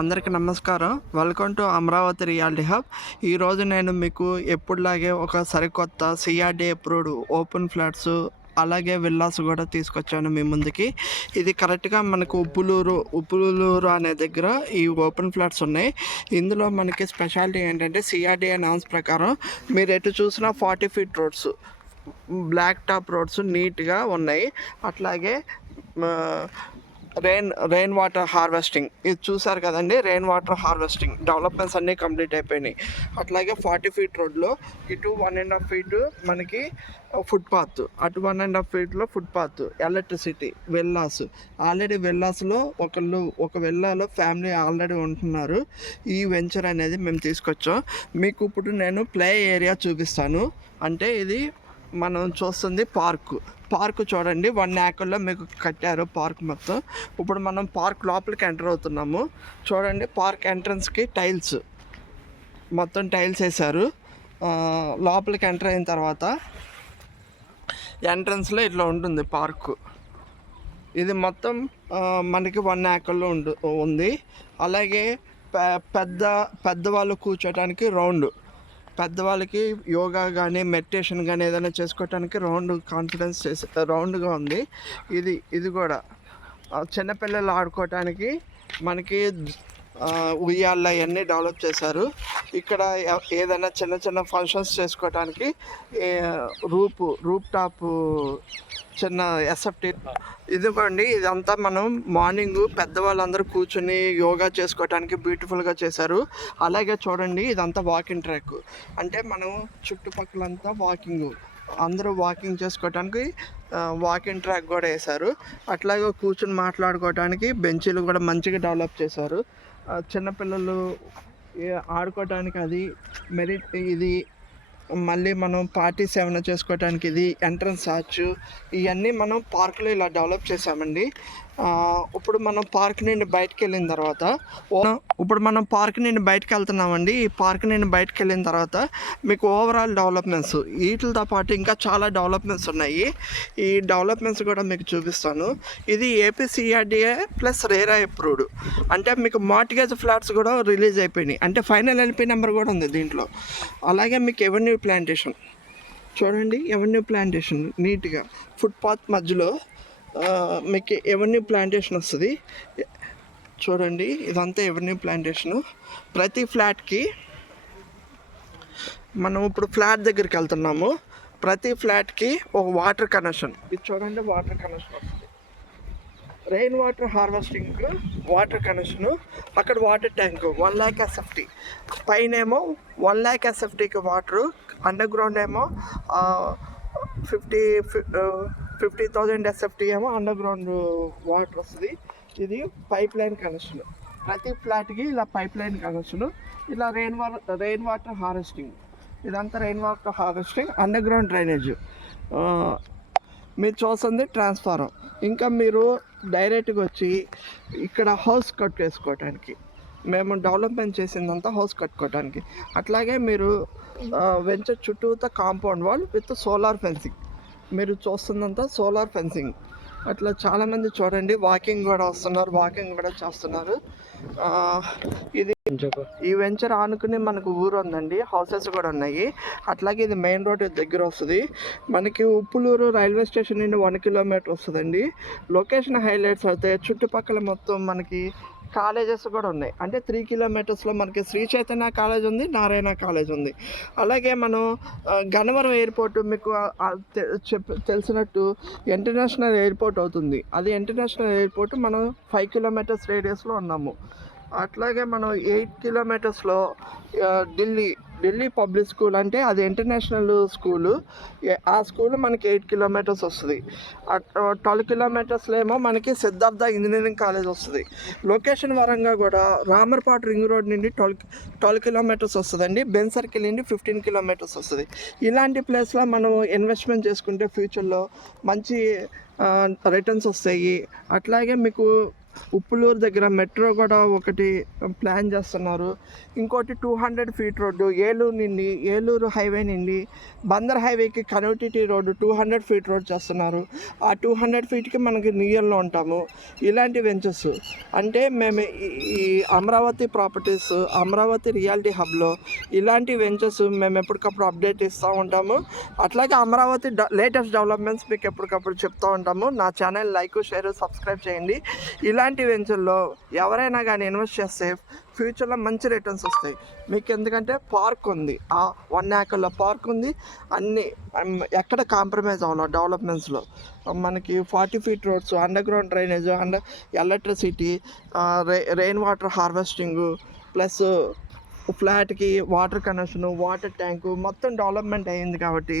అందరికీ నమస్కారం. Welcome to Amaravati reality hub. ఈరోజు నేను మీకు ఎప్పుడులాగే ఒక సరికొత్త సిఆర్డీ అప్రూవ్డ్ ఓపెన్ ఫ్లాట్స్ అలాగే విల్లాస్ కూడా తీసుకొచ్చాను మీ ముందుకి. ఇది కరెక్ట్గా మనకు ఉప్పులూరు అనే దగ్గర ఈ ఓపెన్ ఫ్లాట్స్ ఉన్నాయి. ఇందులో మనకి స్పెషాలిటీ ఏంటంటే సిఆర్డీఏ నామ్స్ ప్రకారం మీరు ఎటు చూసినా 40 feet roads, black top roads నీట్గా ఉన్నాయి. అట్లాగే రెయిన్ వాటర్ హార్వెస్టింగ్ ఇది చూసారు కదండి. రెయిన్ వాటర్ హార్వెస్టింగ్ డెవలప్మెంట్స్ అన్నీ కంప్లీట్ అయిపోయినాయి. అట్లాగే 40 ఫీట్ రోడ్లో ఇటు 1.5 ఫీట్ మనకి ఫుట్పాత్, అటు 1.5 ఫీట్లో ఫుట్పాత్, ఎలక్ట్రిసిటీ, విల్లాస్. ఆల్రెడీ విల్లాస్లో ఒక విల్లాలో ఫ్యామిలీ ఆల్రెడీ ఉంటున్నారు. ఈ వెంచర్ అనేది మేము తీసుకొచ్చాం. మీకు ఇప్పుడు నేను ప్లే ఏరియా చూపిస్తాను. అంటే ఇది మనం చూస్తుంది పార్క్ చూడండి. 1 ఏకర్లో మీకు కట్టారు పార్క్ మొత్తం. ఇప్పుడు మనం పార్క్ లోపలికి ఎంటర్ అవుతున్నాము. చూడండి, పార్క్ ఎంట్రన్స్కి మొత్తం టైల్స్ వేశారు. లోపలికి ఎంటర్ అయిన తర్వాత ఎంట్రన్స్లో ఇట్లా ఉంటుంది పార్కు. ఇది మొత్తం మనకి 1 ఏకర్లో ఉంది. అలాగే పెద్దవాళ్ళు కూర్చోటానికి పెద్దవాళ్ళకి యోగా కానీ మెడిటేషన్ కానీ ఏదైనా చేసుకోవటానికి రౌండ్గా ఉంది. ఇది కూడా చిన్నపిల్లలు ఆడుకోవటానికి మనకి ఉయ్యాల అవన్నీ డెవలప్ చేశారు. ఇక్కడ ఏదైనా చిన్న ఫంక్షన్స్ చేసుకోవటానికి రూప్ టాప్ చిన్న ఎస్ఎఫ్టీ. ఇదిగోండి, ఇదంతా మనం మార్నింగ్ పెద్దవాళ్ళందరూ కూర్చుని యోగా చేసుకోవటానికి బ్యూటిఫుల్గా చేశారు. అలాగే చూడండి, ఇదంతా వాకింగ్ ట్రాక్. అంటే మనం చుట్టుపక్కలంతా అందరూ వాకింగ్ చేసుకోవటానికి వాకింగ్ ట్రాక్ కూడా వేశారు. అట్లాగే కూర్చుని మాట్లాడుకోవటానికి బెంచీలు కూడా మంచిగా డెవలప్ చేశారు. చిన్నపిల్లలు ఆడుకోవటానికి అది ఇది. మళ్ళీ మనం పార్టీస్ ఏమైనా చేసుకోవటానికి ఇది ఎంట్రన్స్ ఆర్చ్. ఇవన్నీ మనం పార్క్లో ఇలా డెవలప్ చేసామండి. ఇప్పుడు మనం పార్క్ నుండి బయటకు వెళ్ళిన తర్వాత వెళ్తున్నామండి. ఈ పార్క్ నుండి బయటకు వెళ్ళిన తర్వాత మీకు ఓవరాల్ డెవలప్మెంట్స్ వీటితో పాటు ఇంకా చాలా డెవలప్మెంట్స్ ఉన్నాయి. ఈ డెవలప్మెంట్స్ కూడా మీకు చూపిస్తాను. ఇది ఏపీసీఆర్డీఏ ప్లస్ రేరా అప్రూవ్డ్. అంటే మీకు మార్టిగేజ్ ఫ్లాట్స్ కూడా రిలీజ్ అయిపోయినాయి. అంటే ఫైనల్ ఎల్పీ నెంబర్ కూడా ఉంది దీంట్లో. అలాగే మీకు ఎవెన్యూ ప్లాంటేషన్ చూడండి. ఎవెన్యూ ప్లాంటేషన్ నీట్గా ఫుట్పాత్ మధ్యలో మీకు ఎవెన్యూ ప్లాంటేషన్ వస్తుంది. చూడండి, ఇదంతా ఎవెన్యూ ప్లాంటేషను. ప్రతి ఫ్లాట్కి మనం ఇప్పుడు ఫ్లాట్ దగ్గరికి వెళ్తున్నాము. ప్రతి ఫ్లాట్కి ఒక వాటర్ కనెక్షన్. ఇది చూడండి, వాటర్ కనెక్షన్ వస్తుంది. Rain water harvesting water connection. అక్కడ వాటర్ ట్యాంకు 1 lakh SFT. పైన ఏమో 1 lakh SFTకి వాటరు. అండర్ గ్రౌండ్ ఏమో 50,000 SFT ఏమో అండర్ గ్రౌండ్ వాటర్ వస్తుంది. ఇది పైప్ లైన్ కనెక్షన్. ప్రతి ఫ్లాట్కి ఇలా పైప్ లైన్ కనెక్షన్. ఇలా రెయిన్ వాటర్ హార్వెస్టింగ్. ఇదంతా rain water harvesting, under ground drainage. మీరు చూస్తుంది ట్రాన్స్ఫారం. ఇంకా మీరు డైరెక్ట్గా వచ్చి ఇక్కడ హౌస్ కట్టేసుకోవటానికి మేము డెవలప్మెంట్ చేసిందంతా హౌస్ కట్టుకోవటానికి. అట్లాగే మీరు వెంచర్ చుట్టూతో compound wall with solar fencing. మీరు చూస్తుందంతా సోలార్ ఫెన్సింగ్. అట్లా చాలామంది చూడండి వాకింగ్ కూడా వస్తున్నారు, వాకింగ్ కూడా చేస్తున్నారు. ఈ వెంచర్ ఆనుకుని మనకు ఊరు ఉందండి, హౌసెస్ కూడా ఉన్నాయి. అట్లాగే ఇది మెయిన్ రోడ్ దగ్గర వస్తుంది. మనకి ఉప్పులూరు రైల్వే స్టేషన్ నుండి 1 కిలోమీటర్ వస్తుందండి. లొకేషన్ హైలైట్స్ అయితే చుట్టుపక్కల మొత్తం మనకి కాలేజెస్ కూడా ఉన్నాయి. అంటే 3 కిలోమీటర్స్లో మనకి శ్రీ చైతన్య కాలేజ్ ఉంది, నారాయణ కాలేజ్ ఉంది. అలాగే మనం గన్నవరం ఎయిర్పోర్ట్ మీకు తెలిసినట్టు ఇంటర్నేషనల్ ఎయిర్పోర్ట్ అవుతుంది. అది ఇంటర్నేషనల్ ఎయిర్పోర్ట్ మనం 5 కిలోమీటర్స్ రేడియస్లో ఉన్నాము. అట్లాగే మనం 8 కిలోమీటర్స్లో ఢిల్లీ పబ్లిక్ స్కూల్, అంటే అది ఇంటర్నేషనల్ స్కూలు. ఆ స్కూల్ మనకి 8 కిలోమీటర్స్ వస్తుంది. 12 కిలోమీటర్స్లో ఏమో మనకి సిద్ధార్థ ఇంజనీరింగ్ కాలేజ్ వస్తుంది. లొకేషన్ పరంగా కూడా రామర్పాట్ రింగ్ రోడ్ నుండి 12 కిలోమీటర్స్ వస్తుందండి. బెన్ సర్కిల్ నుండి 15 కిలోమీటర్స్ వస్తుంది. ఇలాంటి ప్లేస్లో మనం ఇన్వెస్ట్మెంట్ చేసుకుంటే ఫ్యూచర్లో మంచి రిటర్న్స్ వస్తాయి. అట్లాగే మీకు ఉప్పులూరు దగ్గర మెట్రో కూడా ఒకటి ప్లాన్ చేస్తున్నారు. ఇంకోటి 200 ఫీట్ రోడ్డు ఏలూరు హైవే నుండి బందర్ హైవేకి కనెక్టివిటీ రోడ్డు 200 ఫీట్ రోడ్ చేస్తున్నారు. ఆ 200 ఫీట్కి మనకి నియర్లో ఉంటాము. ఇలాంటి వెంచర్స్ అంటే మేము ఈ అమరావతి ప్రాపర్టీస్, అమరావతి రియాలిటీ హబ్లో ఇలాంటి వెంచర్స్ మేము ఎప్పటికప్పుడు అప్డేట్ ఇస్తూ ఉంటాము. అట్లాగే అమరావతి లేటెస్ట్ డెవలప్మెంట్స్ మీకు ఎప్పటికప్పుడు చెప్తూ ఉంటాము. నా ఛానల్ లైక్, షేర్, సబ్స్క్రైబ్ చేయండి. ఇలాంటి వెంచర్లో ఎవరైనా కానీ ఇన్వెస్ట్ చేస్తే ఫ్యూచర్లో మంచి రిటర్న్స్ వస్తాయి మీకు. ఎందుకంటే పార్క్ ఉంది, 1 acre పార్క్ ఉంది. అన్నీ ఎక్కడ కాంప్రమైజ్ అవ్వాలి డెవలప్మెంట్స్లో. మనకి 40 feet roads, under ground drainage, electricity, rain water harvesting, plus ఫ్లాట్కి వాటర్ కనెక్షను, వాటర్ ట్యాంకు మొత్తం డెవలప్మెంట్ అయ్యింది. కాబట్టి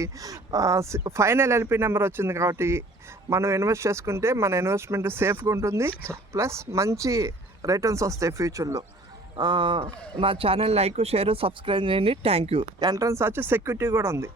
ఫైనల్ ఎల్పి నెంబర్ వచ్చింది. కాబట్టి మనం ఇన్వెస్ట్ చేసుకుంటే మన ఇన్వెస్ట్మెంట్ సేఫ్గా ఉంటుంది, ప్లస్ మంచి రిటర్న్స్ వస్తాయి ఫ్యూచర్లో. నా ఛానల్ లైక్, షేర్, సబ్స్క్రైబ్ చేయండి. Thank you. ఎంట్రన్స్ వచ్చి సెక్యూరిటీ కూడా ఉంది.